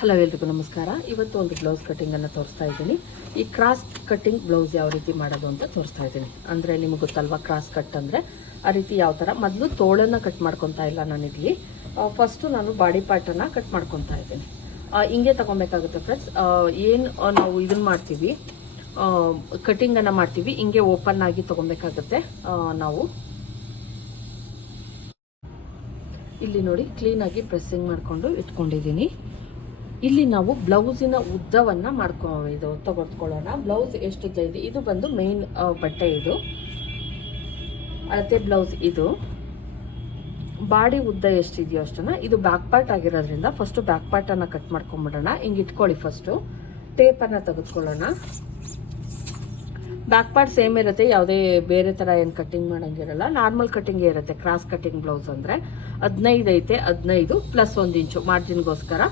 Hello ಎಲ್ರಿಗೂ ನಮಸ್ಕಾರ. ಇವತ್ತು ಒಂದು ಬ್ಲೌಸ್ ಕಟ್ಟಿಂಗನ್ನು ತೋರಿಸ್ತಾ ಇದ್ದೀನಿ. ಈ ಕ್ರಾಸ್ ಕಟ್ಟಿಂಗ್ ಬ್ಲೌಸ್ ಯಾವ ರೀತಿ ಮಾಡೋದು ಅಂತ ತೋರಿಸ್ತಾ ಇದ್ದೀನಿ. ಅಂದರೆ ನಿಮಗೆ ಗೊತ್ತಲ್ವಾ ಕ್ರಾಸ್ ಕಟ್ ಅಂದರೆ ಆ ರೀತಿ ಯಾವ ಥರ. ಮೊದಲು ತೋಳನ್ನು ಕಟ್ ಮಾಡ್ಕೊತಾ ಇಲ್ಲ ನಾನಿಲ್ಲಿ. ಫಸ್ಟು ನಾನು ಬಾಡಿ ಪಾರ್ಟನ್ನು ಕಟ್ ಮಾಡ್ಕೊತಾ ಇದ್ದೀನಿ. ಹಿಂಗೆ ತೊಗೊಬೇಕಾಗುತ್ತೆ ಫ್ರೆಂಡ್ಸ್. ಏನು ನಾವು ಇದನ್ನು ಮಾಡ್ತೀವಿ, ಕಟ್ಟಿಂಗನ್ನು ಮಾಡ್ತೀವಿ, ಹಿಂಗೆ ಓಪನ್ ಆಗಿ ತೊಗೊಬೇಕಾಗುತ್ತೆ. ನಾವು ಇಲ್ಲಿ ನೋಡಿ ಕ್ಲೀನಾಗಿ ಪ್ರೆಸ್ಸಿಂಗ್ ಮಾಡಿಕೊಂಡು ಇಟ್ಕೊಂಡಿದ್ದೀನಿ. ಇಲ್ಲಿ ನಾವು ಬ್ಲೌಸಿನ ಉದ್ದವನ್ನು ತೆಗೆದುಕೊಳ್ಳೋಣ. ಬ್ಲೌಸ್ ಎಷ್ಟು ಉದ್ದ ಇದೆ, ಇದು ಬಂದು ಮೇನ್ ಬಟ್ಟೆ, ಇದು ಅಳತೆ ಬ್ಲೌಸ್. ಇದು ಬಾಡಿ ಉದ್ದ ಎಷ್ಟಿದೆಯೋ ಅಷ್ಟನ್ನ. ಇದು ಬ್ಯಾಕ್ ಪಾರ್ಟ್ ಆಗಿರೋದ್ರಿಂದ ಫಸ್ಟು ಬ್ಯಾಕ್ ಪಾರ್ಟನ್ನು ಕಟ್ ಮಾಡ್ಕೊಂಬಿಡೋಣ. ಹಿಂಗೆ ಇಟ್ಕೊಳ್ಳಿ. ಫಸ್ಟು ಟೇಪನ್ನು ತೆಗೆದುಕೊಳ್ಳೋಣ. ಬ್ಯಾಕ್ ಪಾರ್ಟ್ ಸೇಮ್ ಇರುತ್ತೆ, ಯಾವುದೇ ಬೇರೆ ಥರ ಏನು ಕಟ್ಟಿಂಗ್ ಮಾಡೋಂಗಿರಲ್ಲ, ನಾರ್ಮಲ್ ಕಟ್ಟಿಂಗೇ ಇರುತ್ತೆ. ಕ್ರಾಸ್ ಕಟ್ಟಿಂಗ್ ಬ್ಲೌಸ್ ಅಂದರೆ 15 ಐತೆ, 15 ಪ್ಲಸ್ 1 ಇಂಚು ಮಾರ್ಜಿನ್ಗೋಸ್ಕರ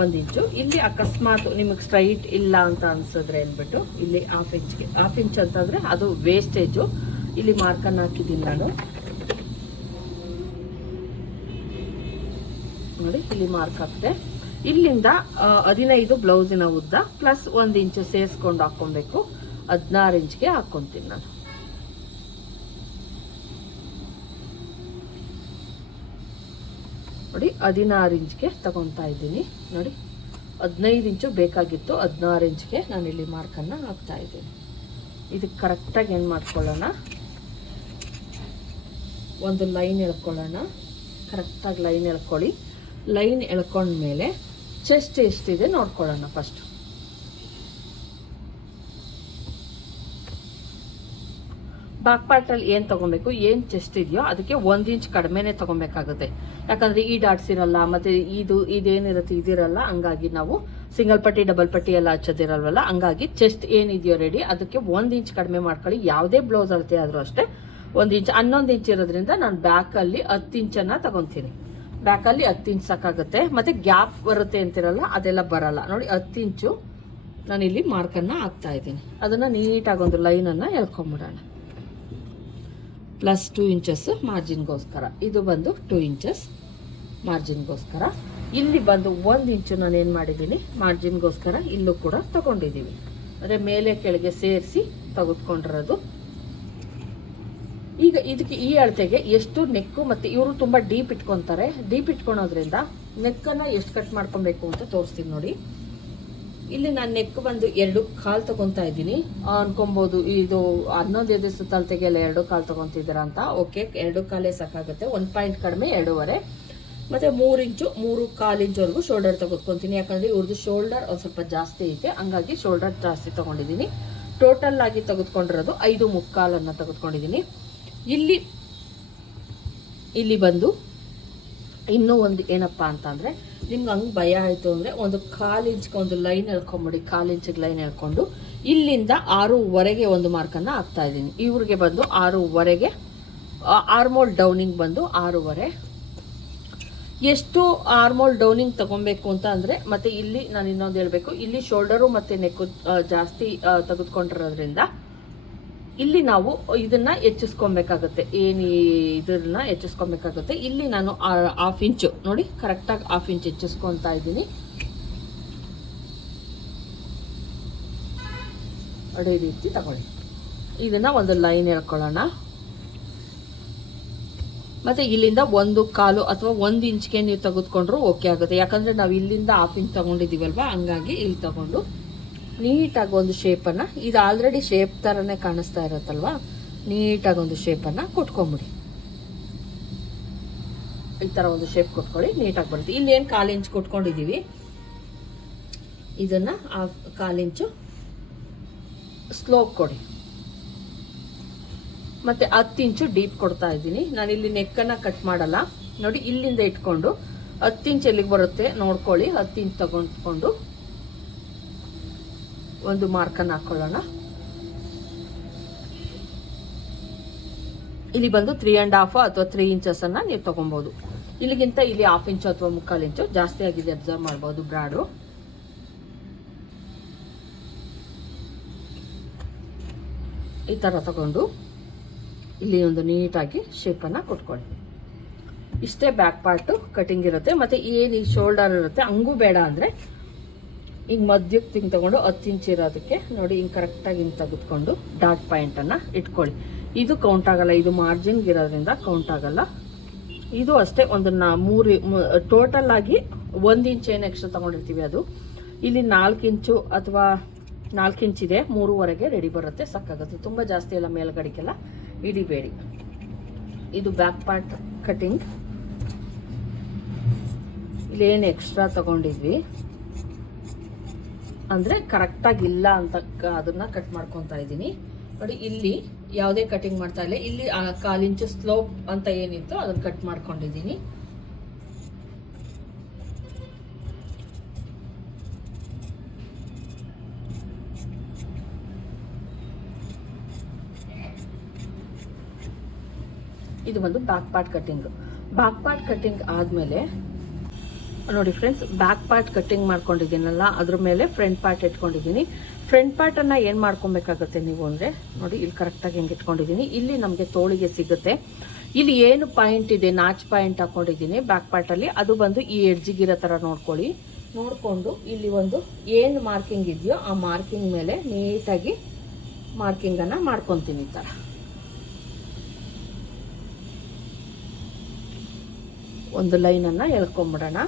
1 ಇಂಚು. ಇಲ್ಲಿ ಅಕಸ್ಮಾತ್ ನಿಮಗೆ ಸ್ಟ್ರೈಟ್ ಇಲ್ಲ ಅಂತ ಅನ್ಸಿದ್ರೆ ಅಂದ್ಬಿಟ್ಟು ಇಲ್ಲಿ ಹಾಫ್ ಇಂಚ್ ಅಂತಂದರೆ ಅದು ವೇಸ್ಟೇಜು. ಇಲ್ಲಿ ಮಾರ್ಕನ್ನು ಹಾಕಿದ್ದೀನಿ ನಾನು ನೋಡಿ, ಇಲ್ಲಿ ಮಾರ್ಕ್ ಹಾಕ್ತೆ. ಇಲ್ಲಿಂದ 15 ಬ್ಲೌಸಿನ ಉದ್ದ ಪ್ಲಸ್ 1 ಇಂಚು ಸೇರಿಸ್ಕೊಂಡು ಹಾಕ್ಕೊಬೇಕು. 16 ಇಂಚ್ಗೆ ಹಾಕ್ಕೊತೀನಿ ನಾನು. ನೋಡಿ 16 ಇಂಚ್ಗೆ ತಗೊತಾ ಇದ್ದೀನಿ. ನೋಡಿ 15 ಇಂಚು ಬೇಕಾಗಿತ್ತು, 16 ಇಂಚ್ಗೆ ನಾನಿಲ್ಲಿ ಮಾರ್ಕನ್ನು ಹಾಕ್ತಾ ಇದ್ದೀನಿ. ಇದಕ್ಕೆ ಕರೆಕ್ಟಾಗಿ ಏನು ಮಾಡ್ಕೊಳ್ಳೋಣ, ಒಂದು ಲೈನ್ ಎಳ್ಕೊಳ್ಳೋಣ. ಕರೆಕ್ಟಾಗಿ ಲೈನ್ ಎಳ್ಕೊಳ್ಳಿ. ಲೈನ್ ಎಳ್ಕೊಂಡ್ಮೇಲೆ ಚೆಸ್ಟ್ ಎಷ್ಟಿದೆ ನೋಡ್ಕೊಳ್ಳೋಣ. ಫಸ್ಟು ಬ್ಯಾಕ್ ಪಾರ್ಟಲ್ಲಿ ಏನು ತೊಗೊಬೇಕು, ಏನು ಚೆಸ್ಟ್ ಇದೆಯೋ ಅದಕ್ಕೆ 1 ಇಂಚ್ ಕಡಿಮೆನೇ ತೊಗೊಬೇಕಾಗುತ್ತೆ. ಯಾಕಂದರೆ ಈ ಡಾಟ್ಸ್ ಇರಲ್ಲ, ಮತ್ತು ಇದೇನಿರುತ್ತೆ ಇದಿರಲ್ಲ. ಹಂಗಾಗಿ ನಾವು ಸಿಂಗಲ್ ಪಟ್ಟಿ ಡಬಲ್ ಪಟ್ಟಿ ಎಲ್ಲ ಹಚ್ಚೋದಿರಲ್ವಲ್ಲ. ಹಂಗಾಗಿ ಚೆಸ್ಟ್ ಏನಿದೆಯೋ ರೆಡಿ ಅದಕ್ಕೆ 1 ಇಂಚ್ ಕಡಿಮೆ ಮಾಡ್ಕೊಳ್ಳಿ. ಯಾವುದೇ ಬ್ಲೌಸ್ ಅಳತೆ ಆದರೂ ಅಷ್ಟೇ 1 ಇಂಚ್. 11 ಇಂಚ್ ಇರೋದ್ರಿಂದ ನಾನು ಬ್ಯಾಕಲ್ಲಿ 10 ಇಂಚನ್ನು ತಗೊತೀನಿ. ಬ್ಯಾಕಲ್ಲಿ 10 ಇಂಚ್ ಸಾಕಾಗುತ್ತೆ. ಮತ್ತು ಗ್ಯಾಪ್ ಬರುತ್ತೆ ಅಂತಿರಲ್ಲ, ಅದೆಲ್ಲ ಬರಲ್ಲ. ನೋಡಿ 10 ಇಂಚು ನಾನಿಲ್ಲಿ ಮಾರ್ಕನ್ನು ಹಾಕ್ತಾ ಇದ್ದೀನಿ. ಅದನ್ನು ನೀಟಾಗಿ ಒಂದು ಲೈನನ್ನು ಎಳ್ಕೊಂಬಿಡೋಣ. Plus 2 inches ಮಾರ್ಜಿನ್ಗೋಸ್ಕರ. ಇದು ಬಂದು 2 ಇಂಚಸ್ ಮಾರ್ಜಿನ್ಗೋಸ್ಕರ. ಇಲ್ಲಿ ಬಂದು 1 ಇಂಚು ನಾನು ಏನು ಮಾಡಿದ್ದೀನಿ ಮಾರ್ಜಿನ್ಗೋಸ್ಕರ ಇಲ್ಲೂ ಕೂಡ ತಗೊಂಡಿದ್ದೀವಿ. ಅಂದರೆ ಮೇಲೆ ಕೆಳಗೆ ಸೇರಿಸಿ ತೆಗೆದುಕೊಂಡಿರೋದು. ಈಗ ಇದಕ್ಕೆ ಈ ಅಳತೆಗೆ ಎಷ್ಟು ನೆಕ್ಕು, ಮತ್ತು ಇವರು ತುಂಬ ಡೀಪ್ ಇಟ್ಕೊತಾರೆ. ಡೀಪ್ ಇಟ್ಕೊಳೋದ್ರಿಂದ ನೆಕ್ಕನ್ನು ಎಷ್ಟು ಕಟ್ ಮಾಡ್ಕೊಬೇಕು ಅಂತ ತೋರಿಸ್ತೀನಿ ನೋಡಿ. ಇಲ್ಲಿ ನಾನು ನೆಕ್ ಬಂದು 2 ಕಾಲು ತಗೊತಾ ಇದ್ದೀನಿ. ಅನ್ಕೊಬೋದು ಇದು 11 ಎದೆ ಸುತ್ತಳತೆಗೆಲ್ಲ 2 ಕಾಲು ತಗೊತಿದ್ದೀರಾ ಅಂತ. ಓಕೆ, 2 ಕಾಲೇ ಸಾಕಾಗುತ್ತೆ. 1 ಪಾಯಿಂಟ್ ಕಡಿಮೆ 2.5. ಮತ್ತು 3 ಇಂಚು 3.25 ಇಂಚ್ವರೆಗೂ ಶೋಲ್ಡರ್ ತೆಗೆದುಕೊತೀನಿ. ಯಾಕಂದರೆ ಇವ್ರದ್ದು ಶೋಲ್ಡರ್ ಒಂದು ಸ್ವಲ್ಪ ಜಾಸ್ತಿ ಐತೆ, ಹಂಗಾಗಿ ಶೋಲ್ಡರ್ ಜಾಸ್ತಿ ತೊಗೊಂಡಿದ್ದೀನಿ. ಟೋಟಲ್ ಆಗಿ ತೆಗೆದುಕೊಂಡಿರೋದು 5.25 ತೆಗೆದುಕೊಂಡಿದ್ದೀನಿ. ಇಲ್ಲಿ ಬಂದು ಇನ್ನೂ ಒಂದು ಏನಪ್ಪ ಅಂತಂದರೆ, ನಿಮ್ಗೆ ಹಂಗೆ ಭಯ ಆಯಿತು ಅಂದರೆ ಒಂದು 1/4 ಇಂಚ್ಗೆ ಒಂದು ಲೈನ್ ಎಳ್ಕೊಂಬಿಡಿ. 1/4 ಇಂಚಿಗೆ ಲೈನ್ ಎಳ್ಕೊಂಡು ಇಲ್ಲಿಂದ 6.25ಗೆ ಒಂದು ಮಾರ್ಕನ್ನು ಹಾಕ್ತಾ ಇದ್ದೀನಿ. ಇವ್ರಿಗೆ ಬಂದು 6.25ಗೆ ಆರ್ಮೋಲ್ ಡೌನಿಂಗ್ ಬಂದು 6.25. ಎಷ್ಟು ಆರ್ಮೋಲ್ ಡೌನಿಂಗ್ ತೊಗೊಬೇಕು ಅಂತ ಅಂದರೆ, ಮತ್ತು ಇಲ್ಲಿ ನಾನು ಇನ್ನೊಂದು ಹೇಳಬೇಕು, ಇಲ್ಲಿ ಶೋಲ್ಡರು ಮತ್ತು ನೆಕ್ಕು ಜಾಸ್ತಿ ತೆಗೆದುಕೊಂಡಿರೋದ್ರಿಂದ ಇಲ್ಲಿ ನಾವು ಇದನ್ನು ಹೆಚ್ಚಿಸ್ಕೊಬೇಕಾಗುತ್ತೆ. ಇದನ್ನ ಹೆಚ್ಚಿಸ್ಕೊಬೇಕಾಗುತ್ತೆ. ಇಲ್ಲಿ ನಾನು 1/2 ಇಂಚು ನೋಡಿ, ಕರೆಕ್ಟಾಗಿ 1/2 ಇಂಚ್ ಹೆಚ್ಚಿಸ್ಕೊತಾ ಇದ್ದೀನಿ. ಅದೇ ರೀತಿ ತಗೊಳ್ಳಿ. ಇದನ್ನು ಒಂದು ಲೈನ್ ಎಳ್ಕೊಳ್ಳೋಣ. ಮತ್ತು ಇಲ್ಲಿಂದ 1/4 ಅಥವಾ 1 ಇಂಚ್ಗೆ ನೀವು ತೆಗೆದುಕೊಂಡ್ರು ಓಕೆ ಆಗುತ್ತೆ. ಯಾಕಂದರೆ ನಾವು ಇಲ್ಲಿಂದ 1/2 ಇಂಚ್ ತೊಗೊಂಡಿದ್ದೀವಲ್ವ, ಹಂಗಾಗಿ ಇಲ್ಲಿ ತಗೊಂಡು ನೀಟಾಗಿ ಒಂದು ಶೇಪನ್ನು, ಇದು ಆಲ್ರೆಡಿ ಶೇಪ್ ಥರನೇ ಕಾಣಿಸ್ತಾ ಇರುತ್ತಲ್ವ, ನೀಟಾಗಿ ಒಂದು ಶೇಪನ್ನು ಕೊಟ್ಕೊಂಬಿಡಿ. ಈ ಥರ ಒಂದು ಶೇಪ್ ಕೊಟ್ಕೊಳ್ಳಿ, ನೀಟಾಗಿ ಬರುತ್ತೆ. ಇಲ್ಲೇನು 1/4 ಇಂಚ್ ಕೊಟ್ಕೊಂಡಿದ್ದೀವಿ, ಇದನ್ನು 1/4 ಇಂಚು ಸ್ಲೋಪ್ ಕೊಡಿ. ಮತ್ತು 10 ಇಂಚು ಡೀಪ್ ಕೊಡ್ತಾ ಇದ್ದೀನಿ. ನಾನಿಲ್ಲಿ ನೆಕ್ಕನ್ನು ಕಟ್ ಮಾಡಲ್ಲ. ನೋಡಿ ಇಲ್ಲಿಂದ ಇಟ್ಕೊಂಡು 10 ಇಂಚ್ ಎಲ್ಲಿಗೆ ಬರುತ್ತೆ ನೋಡ್ಕೊಳ್ಳಿ. 10 ಇಂಚ್ ತಗೊಂಡ್ಕೊಂಡು ಒಂದು ಮಾರ್ಕನ್ನು ಹಾಕ್ಕೊಳ್ಳೋಣ. ಇಲ್ಲಿ ಬಂದು 3.5 ಅಥವಾ 3 ಇಂಚಸನ್ನು ನೀವು ತೊಗೊಬೋದು. ಇಲ್ಲಿಗಿಂತ ಇಲ್ಲಿ 1/2 ಇಂಚು ಅಥವಾ 3/4 ಇಂಚು ಜಾಸ್ತಿ ಆಗಿದೆ, ಅಬ್ಸರ್ವ್ ಮಾಡ್ಬೋದು ಬ್ರಾಡು. ಈ ಥರ ತಗೊಂಡು ಇಲ್ಲಿ ಒಂದು ನೀಟಾಗಿ ಶೇಪನ್ನು ಕೊಟ್ಕೊಳ್ಳಿ. ಇಷ್ಟೇ ಬ್ಯಾಕ್ ಪಾರ್ಟು ಕಟಿಂಗ್ ಇರುತ್ತೆ. ಮತ್ತು ಏನು ಈ ಶೋಲ್ಡರ್ ಇರುತ್ತೆ ಹಂಗೂ ಬೇಡ ಅಂದರೆ ಹಿಂಗೆ ಮಧ್ಯಕ್ಕೆ ಹಿಂಗೆ ತೊಗೊಂಡು 10 ಇಂಚ್ ಇರೋದಕ್ಕೆ ನೋಡಿ ಹಿಂಗೆ ಕರೆಕ್ಟಾಗಿ ಹಿಂಗೆ ತೆಗೆದುಕೊಂಡು ಡಾಟ್ ಪಾಯಿಂಟನ್ನು ಇಟ್ಕೊಳ್ಳಿ. ಇದು ಕೌಂಟ್ ಆಗಲ್ಲ, ಇದು ಮಾರ್ಜಿನ್ಗೆ ಇರೋದ್ರಿಂದ ಕೌಂಟ್ ಆಗಲ್ಲ. ಇದು ಅಷ್ಟೇ ಒಂದು 3 ಟೋಟಲ್ ಆಗಿ 1 ಇಂಚ್ ಏನು ಎಕ್ಸ್ಟ್ರಾ ತೊಗೊಂಡಿರ್ತೀವಿ ಅದು ಇಲ್ಲಿ 4 ಇಂಚು ಅಥವಾ 4 ಇಂಚ್ ಇದೆ, 3ವರೆಗೆ ರೆಡಿ ಬರುತ್ತೆ, ಸಾಕಾಗುತ್ತೆ. ತುಂಬ ಜಾಸ್ತಿ ಎಲ್ಲ ಮೇಲ್ಗಡೆಗೆಲ್ಲ ಹಿಡಿಬೇಡಿ. ಇದು ಬ್ಯಾಕ್ ಪಾರ್ಟ್ ಕಟಿಂಗ್. ಇಲ್ಲೇನು ಎಕ್ಸ್ಟ್ರಾ ತಗೊಂಡಿದ್ವಿ ಅಂದರೆ ಕರೆಕ್ಟಾಗಿಲ್ಲ ಅಂತ ಅದನ್ನು ಕಟ್ ಮಾಡ್ಕೊತಾ ಇದ್ದೀನಿ ನೋಡಿ. ಇಲ್ಲಿ ಯಾವುದೇ ಕಟಿಂಗ್ ಮಾಡ್ತಾ ಇಲ್ಲ, ಇಲ್ಲಿ 1/4 ಇಂಚು ಸ್ಲೋಪ್ ಅಂತ ಏನಿತ್ತು ಅದನ್ನು ಕಟ್ ಮಾಡ್ಕೊಂಡಿದ್ದೀನಿ. ಇದು ಒಂದು back part cutting. Back part cutting ಆದಮೇಲೆ ನೋಡಿ ಫ್ರೆಂಡ್ಸ್, ಬ್ಯಾಕ್ ಪಾರ್ಟ್ ಕಟಿಂಗ್ ಮಾಡ್ಕೊಂಡಿದ್ದೀನಲ್ಲ ಅದ್ರ ಮೇಲೆ ಫ್ರಂಟ್ ಪಾರ್ಟ್ ಇಟ್ಕೊಂಡಿದ್ದೀನಿ. ಫ್ರಂಟ್ ಪಾರ್ಟನ್ನು ಏನು ಮಾಡ್ಕೊಬೇಕಾಗುತ್ತೆ ನೀವು ಅಂದರೆ ನೋಡಿ, ಇಲ್ಲಿ ಕರೆಕ್ಟಾಗಿ ಹೆಂಗೆ ಇಟ್ಕೊಂಡಿದ್ದೀನಿ. ಇಲ್ಲಿ ನಮಗೆ ತೋಳಿಗೆ ಸಿಗುತ್ತೆ. ಇಲ್ಲಿ ಏನು ಪಾಯಿಂಟ್ ಇದೆ, ನಾಚ್ ಪಾಯಿಂಟ್ ಹಾಕೊಂಡಿದ್ದೀನಿ ಬ್ಯಾಕ್ ಪಾರ್ಟಲ್ಲಿ, ಅದು ಬಂದು ಈ ಎಡ್ಜಿಗಿರೋ ಥರ ನೋಡ್ಕೊಳ್ಳಿ. ನೋಡಿಕೊಂಡು ಇಲ್ಲಿ ಒಂದು ಏನು ಮಾರ್ಕಿಂಗ್ ಇದೆಯೋ ಆ ಮಾರ್ಕಿಂಗ್ ಮೇಲೆ ನೀಟಾಗಿ ಮಾರ್ಕಿಂಗನ್ನು ಮಾಡ್ಕೊತೀನಿ. ಈ ಥರ ಒಂದು ಲೈನನ್ನು ಎಳ್ಕೊಂಬಿಡೋಣ.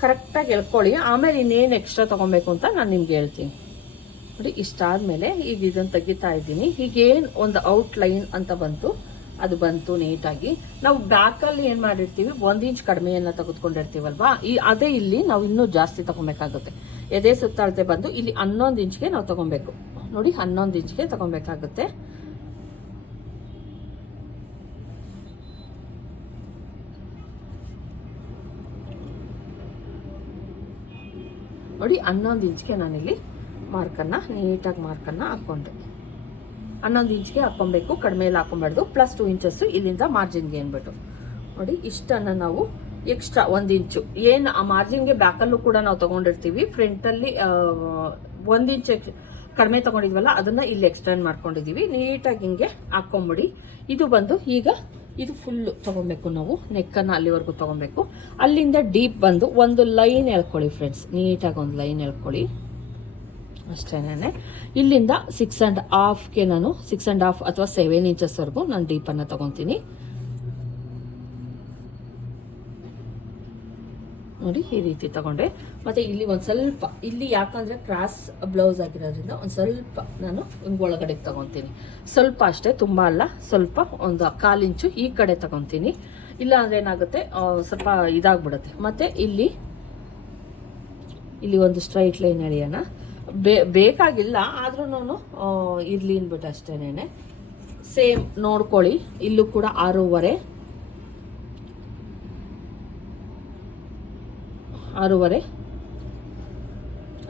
ಕರೆಕ್ಟಾಗಿ ಎಳ್ಕೊಳ್ಳಿ. ಆಮೇಲೆ ಇನ್ನೇನು ಎಕ್ಸ್ಟ್ರಾ ತೊಗೊಬೇಕು ಅಂತ ನಾನು ನಿಮ್ಗೆ ಹೇಳ್ತೀನಿ ನೋಡಿ. ಇಷ್ಟಾದಮೇಲೆ ಈಗ ಇದನ್ನು ತೆಗಿತಾ ಇದ್ದೀನಿ. ಹೀಗೇನು ಒಂದು ಔಟ್ ಲೈನ್ ಅಂತ ಬಂತು, ಅದು ಬಂತು ನೀಟಾಗಿ. ನಾವು ಬ್ಯಾಕಲ್ಲಿ ಏನು ಮಾಡಿರ್ತೀವಿ, 1 ಇಂಚ್ ಕಡಿಮೆಯನ್ನು ತೆಗೆದುಕೊಂಡಿರ್ತೀವಲ್ವಾ, ಅದೇ ಇಲ್ಲಿ ನಾವು ಇನ್ನೂ ಜಾಸ್ತಿ ತೊಗೊಬೇಕಾಗುತ್ತೆ. ಎದೆ ಸುತ್ತಾಳತೆ ಬಂದು ಇಲ್ಲಿ 11 ಇಂಚ್ಗೆ ನಾವು ತೊಗೊಬೇಕು ನೋಡಿ. 11 ಇಂಚ್ಗೆ ತೊಗೊಬೇಕಾಗುತ್ತೆ. ನೋಡಿ 11 ಇಂಚ್ಗೆ ನಾನಿಲ್ಲಿ ಮಾರ್ಕನ್ನು ನೀಟಾಗಿ ಮಾರ್ಕನ್ನು ಹಾಕ್ಕೊಂಡೆ. 11 ಇಂಚ್ಗೆ ಹಾಕ್ಕೊಬೇಕು, ಕಡಿಮೆ ಎಲ್ಲ ಹಾಕ್ಕೊಬಾರ್ದು. +2 ಇಂಚಸ್ಸು ಇಲ್ಲಿಂದ ಮಾರ್ಜಿನ್ಗೆ ಏನ್ಬಿಟ್ಟು ನೋಡಿ. ಇಷ್ಟನ್ನು ನಾವು ಎಕ್ಸ್ಟ್ರಾ 1 ಇಂಚು ಏನು ಆ ಮಾರ್ಜಿನ್ಗೆ ಬ್ಯಾಕಲ್ಲೂ ಕೂಡ ನಾವು ತೊಗೊಂಡಿರ್ತೀವಿ. ಫ್ರಂಟಲ್ಲಿ 1 ಇಂಚ್ ಕಡಿಮೆ ತೊಗೊಂಡಿದ್ವಲ್ಲ ಅದನ್ನು ಇಲ್ಲಿ ಎಕ್ಸ್ಟೆಂಡ್ ಮಾಡ್ಕೊಂಡಿದ್ದೀವಿ. ನೀಟಾಗಿ ಹಿಂಗೆ ಹಾಕ್ಕೊಂಬಿಡಿ. ಇದು ಬಂದು ಈಗ ಇದು ಫುಲ್ಲು ತೊಗೊಬೇಕು ನಾವು, ನೆಕ್ಕನ್ನು ಅಲ್ಲಿವರೆಗೂ ತೊಗೊಬೇಕು. ಅಲ್ಲಿಂದ ಡೀಪ್ ಬಂದು ಒಂದು ಲೈನ್ ಎಳ್ಕೊಳ್ಳಿ ಫ್ರೆಂಡ್ಸ್, ನೀಟಾಗಿ ಒಂದು ಲೈನ್ ಎಳ್ಕೊಳ್ಳಿ ಅಷ್ಟೇನೆ. ಇಲ್ಲಿಂದ 6.5ಗೆ ನಾನು 6.5 ಅಥವಾ 7 ಇಂಚಸ್ವರೆಗೂ ನಾನು ಡೀಪನ್ನು ತೊಗೊತೀನಿ ನೋಡಿ. ಈ ರೀತಿ ತಗೊಂಡೆ. ಮತ್ತು ಇಲ್ಲಿ ಒಂದು ಸ್ವಲ್ಪ ಇಲ್ಲಿ ಯಾಕಂದರೆ ಕ್ರಾಸ್ ಬ್ಲೌಸ್ ಆಗಿರೋದ್ರಿಂದ ಒಂದು ಸ್ವಲ್ಪ ನಾನು ಹಿಂಗೆ ಒಳಗಡೆಗೆ ತೊಗೊತೀನಿ. ಸ್ವಲ್ಪ ಅಷ್ಟೇ, ತುಂಬ ಅಲ್ಲ, ಸ್ವಲ್ಪ ಒಂದು 1/4 ಇಂಚು ಈ ಕಡೆ ತೊಗೊತೀನಿ. ಇಲ್ಲ ಅಂದರೆ ಏನಾಗುತ್ತೆ, ಸ್ವಲ್ಪ ಇದಾಗ್ಬಿಡುತ್ತೆ. ಮತ್ತು ಇಲ್ಲಿ ಒಂದು ಸ್ಟ್ರೈಟ್ ಲೈನ್ ಎಳೆಯೋಣ. ಬೇಕಾಗಿಲ್ಲ ಆದ್ರೂ ಇರಲಿ ಅಂದ್ಬಿಟ್ಟು ಅಷ್ಟೇನೆ. ಸೇಮ್ ನೋಡ್ಕೊಳ್ಳಿ, ಇಲ್ಲೂ ಕೂಡ 6.5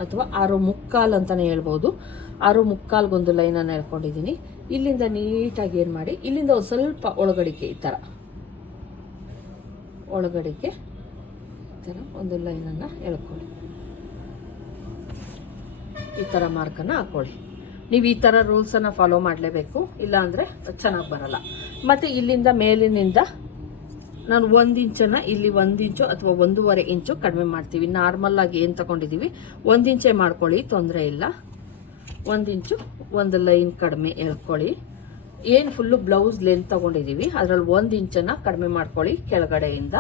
ಅಥವಾ 6.75 ಅಂತಲೇ ಹೇಳ್ಬೋದು. 6.75 ಲೈನನ್ನು ಹೇಳ್ಕೊಂಡಿದ್ದೀನಿ. ಇಲ್ಲಿಂದ ನೀಟಾಗಿ ಏನು ಮಾಡಿ, ಇಲ್ಲಿಂದ ಒಂದು ಸ್ವಲ್ಪ ಒಳಗಡಿಕೆ ಈ ಥರ ಒಳಗಡಿಕೆ ಈ ಥರ ಒಂದು ಲೈನನ್ನು ಎಳ್ಕೊಳ್ಳಿ. ಈ ಥರ ಮಾರ್ಕನ್ನು ಹಾಕ್ಕೊಳ್ಳಿ. ನೀವು ಈ ಥರ ರೂಲ್ಸನ್ನು ಫಾಲೋ ಮಾಡಲೇಬೇಕು, ಇಲ್ಲಾಂದರೆ ಚೆನ್ನಾಗಿ ಬರಲ್ಲ. ಮತ್ತು ಇಲ್ಲಿಂದ ಮೇಲಿನಿಂದ ನಾನು 1 ಇಂಚನ್ನು ಇಲ್ಲಿ 1 ಇಂಚು ಅಥವಾ 1.5 ಇಂಚು ಕಡಿಮೆ ಮಾಡ್ತೀವಿ. ನಾರ್ಮಲ್ ಆಗಿ ಏನು ತಗೊಂಡಿದ್ದೀವಿ 1 ಇಂಚೇ ಮಾಡ್ಕೊಳ್ಳಿ, ತೊಂದರೆ ಇಲ್ಲ. 1 ಇಂಚು ಒಂದು ಲೈನ್ ಕಡಿಮೆ ಎಳ್ಕೊಳ್ಳಿ. ಏನು ಫುಲ್ಲು ಬ್ಲೌಸ್ ಲೆಂತ್ ತಗೊಂಡಿದ್ದೀವಿ ಅದರಲ್ಲಿ 1 ಇಂಚನ್ನು ಕಡಿಮೆ ಮಾಡ್ಕೊಳ್ಳಿ ಕೆಳಗಡೆಯಿಂದ.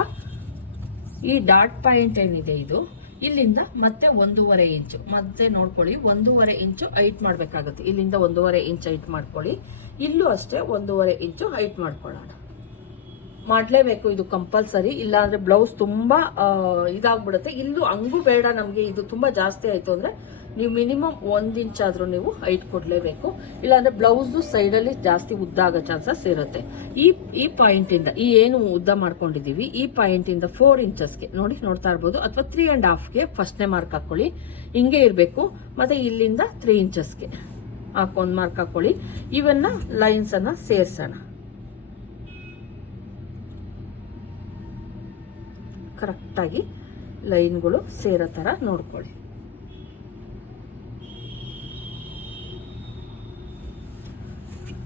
ಈ ಡಾಟ್ ಪಾಯಿಂಟ್ ಏನಿದೆ ಇದು ಇಲ್ಲಿಂದ ಮತ್ತೆ 1.5 ಇಂಚು ಮತ್ತೆ ನೋಡ್ಕೊಳ್ಳಿ. 1.5 ಇಂಚು ಹೈಟ್ ಮಾಡಬೇಕಾಗುತ್ತೆ. ಇಲ್ಲಿಂದ 1.5 ಇಂಚ್ ಹೈಟ್ ಮಾಡ್ಕೊಳ್ಳಿ. ಇಲ್ಲೂ ಅಷ್ಟೇ 1.5 ಇಂಚು ಹೈಟ್ ಮಾಡ್ಕೊಳ್ಳೋಣ. ಮಾಡಲೇಬೇಕು, ಇದು ಕಂಪಲ್ಸರಿ. ಇಲ್ಲಾಂದರೆ ಬ್ಲೌಸ್ ತುಂಬ ಇದಾಗ್ಬಿಡುತ್ತೆ. ಇಲ್ಲೂ ಹಂಗೂ ಬೇಡ ನಮಗೆ, ಇದು ತುಂಬ ಜಾಸ್ತಿ ಆಯಿತು ಅಂದರೆ ನೀವು ಮಿನಿಮಮ್ 1 ಇಂಚ್ ಆದರೂ ನೀವು ಹೈಟ್ ಕೊಡಲೇಬೇಕು. ಇಲ್ಲಾಂದರೆ ಬ್ಲೌಸು ಸೈಡಲ್ಲಿ ಜಾಸ್ತಿ ಉದ್ದ ಆಗೋ ಚಾನ್ಸಸ್ ಇರುತ್ತೆ. ಈ ಪಾಯಿಂಟಿಂದ ಈ ಏನು ಉದ್ದ ಮಾಡ್ಕೊಂಡಿದ್ದೀವಿ ಈ ಪಾಯಿಂಟಿಂದ 4 ಇಂಚಸ್ಗೆ ನೋಡ್ತಾ ಇರ್ಬೋದು, ಅಥವಾ 3.5ಗೆ ಫಸ್ಟ್ನೇ ಮಾರ್ಕ್ ಹಾಕ್ಕೊಳ್ಳಿ. ಹಿಂಗೆ ಇರಬೇಕು. ಮತ್ತು ಇಲ್ಲಿಂದ 3 ಇಂಚಸ್ಗೆ ಹಾಕೊಂದು ಮಾರ್ಕ್ ಹಾಕ್ಕೊಳ್ಳಿ. ಇವನ್ನ ಲೈನ್ಸನ್ನು ಸೇರಿಸೋಣ. ಕರೆಕ್ಟಾಗಿ ಲೈನ್ಗಳು ಸೇರೋ ಥರ ನೋಡ್ಕೊಳ್ಳಿ.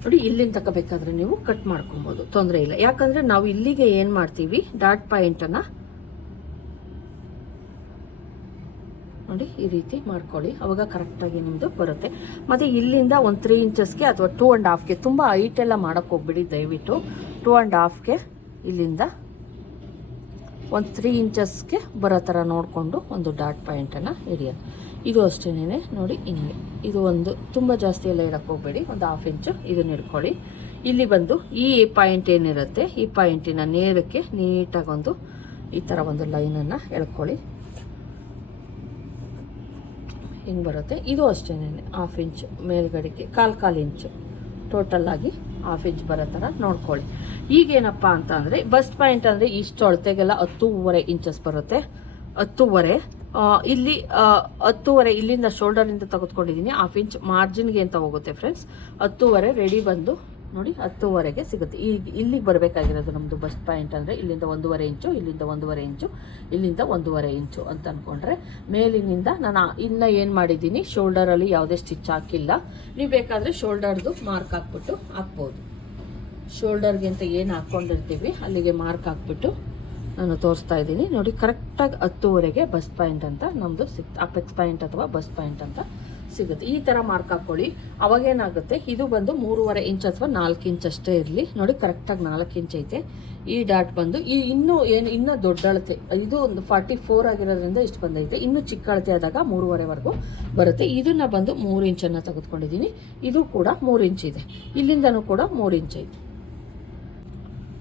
ನೋಡಿ, ಇಲ್ಲಿಂದ ತಗೋಬೇಕಾದ್ರೆ ನೀವು ಕಟ್ ಮಾಡ್ಕೊಬೋದು, ತೊಂದರೆ ಇಲ್ಲ. ಯಾಕಂದರೆ ನಾವು ಇಲ್ಲಿಗೆ ಏನು ಮಾಡ್ತೀವಿ, ಡಾಟ್ ಪಾಯಿಂಟನ್ನು ನೋಡಿ ಈ ರೀತಿ ಮಾಡ್ಕೊಳ್ಳಿ, ಅವಾಗ ಕರೆಕ್ಟಾಗಿ ನಿಮ್ಮದು ಬರುತ್ತೆ. ಮತ್ತು ಇಲ್ಲಿಂದ ಒಂದು 3 ಇಂಚಸ್ಗೆ ಅಥವಾ 2.5ಗೆ, ತುಂಬ ಹೈಟೆಲ್ಲ ಮಾಡೋಕ್ಕೆ ಹೋಗ್ಬಿಡಿ ದಯವಿಟ್ಟು. 2.5ಗೆ ಇಲ್ಲಿಂದ ಒಂದು 3 ಇಂಚಸ್ಗೆ ಬರೋ ಥರ ನೋಡಿಕೊಂಡು ಒಂದು ಡಾಟ್ ಪಾಯಿಂಟನ್ನು ಹಿಡಿಯೋದು. ಇದು ಅಷ್ಟೇನೆ ನೋಡಿ ಹಿಂಗೆ. ಇದು ಒಂದು ತುಂಬ ಜಾಸ್ತಿ ಎಲ್ಲ ಇಡಕ್ಕೆ ಹೋಗಬೇಡಿ, ಒಂದು 1/2 ಇಂಚು ಇದನ್ನ ಹಿಡ್ಕೊಳ್ಳಿ. ಇಲ್ಲಿ ಬಂದು ಈ ಪಾಯಿಂಟ್ ಏನಿರುತ್ತೆ, ಈ ಪಾಯಿಂಟಿನ ನೇರಕ್ಕೆ ನೀಟಾಗೊಂದು ಈ ಥರ ಒಂದು ಲೈನನ್ನು ಎಳ್ಕೊಳ್ಳಿ. ಹಿಂಗೆ ಬರುತ್ತೆ. ಇದು ಅಷ್ಟೇನೆ 1/2 ಇಂಚು ಮೇಲ್ಗಡೆಗೆ, ಕಾಲು ಇಂಚು ಟೋಟಲ್ ಆಗಿ 1/2 ಇಂಚ್ ಬರೋ ಥರ ನೋಡ್ಕೊಳ್ಳಿ. ಈಗೇನಪ್ಪ ಅಂತ ಅಂದರೆ ಬಸ್ಟ್ ಪಾಯಿಂಟ್ ಅಂದರೆ ಇಷ್ಟು ಅಳತೆಗೆಲ್ಲ 10.5 ಇಂಚಸ್ ಬರುತ್ತೆ. 10.5 ಇಲ್ಲಿ 10.5 ಇಲ್ಲಿಂದ ಶೋಲ್ಡರಿಂದ ತೆಗೆದುಕೊಂಡಿದ್ದೀನಿ. 1/2 ಇಂಚ್ ಮಾರ್ಜಿನ್ಗೆ ಅಂತ ಹೋಗುತ್ತೆ ಫ್ರೆಂಡ್ಸ್. 10.5 ರೆಡಿ ಬಂದು ನೋಡಿ 10.5ಗೆ ಸಿಗುತ್ತೆ. ಈಗ ಇಲ್ಲಿಗೆ ಬರಬೇಕಾಗಿರೋದು ನಮ್ಮದು ಬಸ್ಟ್ ಪಾಯಿಂಟ್ ಅಂದರೆ ಇಲ್ಲಿಂದ 1.5 ಇಂಚು, ಇಲ್ಲಿಂದ 1.5 ಇಂಚು, ಇಲ್ಲಿಂದ 1.5 ಇಂಚು ಅಂತ ಅಂದ್ಕೊಂಡ್ರೆ, ಮೇಲಿನಿಂದ ನಾನು ಇನ್ನು ಏನು ಮಾಡಿದ್ದೀನಿ, ಶೋಲ್ಡರಲ್ಲಿ ಯಾವುದೇ ಸ್ಟಿಚ್ ಹಾಕಿಲ್ಲ. ನೀವು ಬೇಕಾದರೆ ಶೋಲ್ಡರ್ದು ಮಾರ್ಕ್ ಹಾಕ್ಬಿಟ್ಟು ಹಾಕ್ಬೋದು. ಶೋಲ್ಡರ್ಗೆ ಅಂತ ಏನು ಹಾಕ್ಕೊಂಡಿರ್ತೀವಿ ಅಲ್ಲಿಗೆ ಮಾರ್ಕ್ ಹಾಕ್ಬಿಟ್ಟು ನಾನು ತೋರಿಸ್ತಾ ಇದ್ದೀನಿ ನೋಡಿ. ಕರೆಕ್ಟಾಗಿ 10.5ಗೆ ಬಸ್ಟ್ ಪಾಯಿಂಟ್ ಅಂತ ನಮ್ಮದು ಅಪೆಕ್ಸ್ ಪಾಯಿಂಟ್ ಅಥವಾ ಬಸ್ಟ್ ಪಾಯಿಂಟ್ ಅಂತ ಸಿಗುತ್ತೆ. ಈ ಥರ ಮಾರ್ಕ್ ಹಾಕ್ಕೊಳ್ಳಿ. ಅವಾಗೇನಾಗುತ್ತೆ, ಇದು ಬಂದು 3.5 ಇಂಚ್ ಅಥವಾ 4 ಇಂಚ್ ಅಷ್ಟೇ ಇರಲಿ. ನೋಡಿ ಕರೆಕ್ಟಾಗಿ 4 ಇಂಚ್ ಐತೆ. ಈ ಡಾಟ್ ಬಂದು ಈ ಇನ್ನೂ ದೊಡ್ಡ ಅಳತೆ, ಇದು ಒಂದು 44 ಆಗಿರೋದ್ರಿಂದ ಇಷ್ಟು ಬಂದೈತೆ. ಇನ್ನೂ ಚಿಕ್ಕ ಅಳತೆ ಆದಾಗ 3.5ವರೆಗೂ ಬರುತ್ತೆ. ಇದನ್ನು ಬಂದು 3 ಇಂಚನ್ನು ತೆಗೆದುಕೊಂಡಿದ್ದೀನಿ. ಇದು ಕೂಡ 3 ಇಂಚ್ ಇದೆ. ಇಲ್ಲಿಂದನೂ ಕೂಡ 3 ಇಂಚ್ ಐತೆ